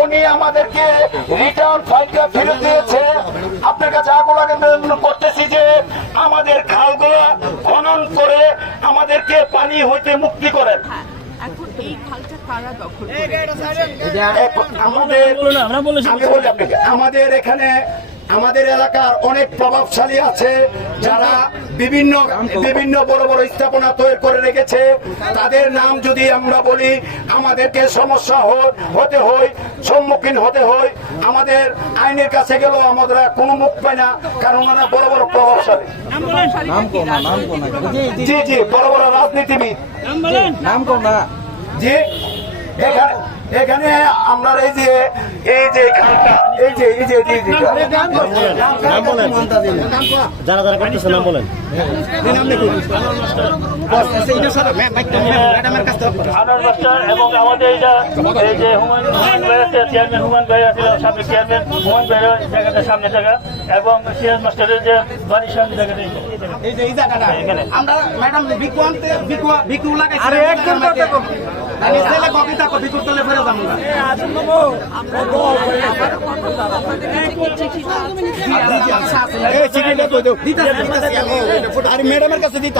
উনি আমাদেরকে রিটার্ন ফাইলটা ফেরত দিয়েছে। আপনার কাছে আকুল করতেছি যে আমাদের খালগুলো খনন করে আমাদেরকে পানি হইতে মুক্তি করেন। এখন এই খালটা কারা দখল আমাদের এখানে আমাদের এলাকার অনেক প্রভাবশালী আছে যারা বিভিন্ন বড় বড় স্থাপনা তৈরি করে রেখেছে। তাদের নাম যদি আমরা বলি আমাদেরকে সমস্যা হতে হয়, সম্মুখীন হতে হয়। আমাদের আইনের কাছে গেলেও আমাদের কোনো মুখ পায় না, কারণ ওনারা বড় বড় প্রভাবশালী। জি জি, বড় বড় রাজনীতিবিদ। জি, এখানে আমরা এই যে খালটা যারা যারা করতেছে নাম বলেন। এবং আমাদের এই যে হুমায়ুন ভাই আছে, চেয়ারম্যান হুমায়ুন ভাই আছে, সাবেক চেয়ারম্যান হুমায়ুন ভাইয়ের জায়গাটা সামনে জায়গা, এবং সিরাজ মাস্টারের যে বাড়ির সামনে জায়গাটা এখানে আমরা ম্যাডাম ভিকু লাগাইছি। ম্যাডামের কাছে দিতে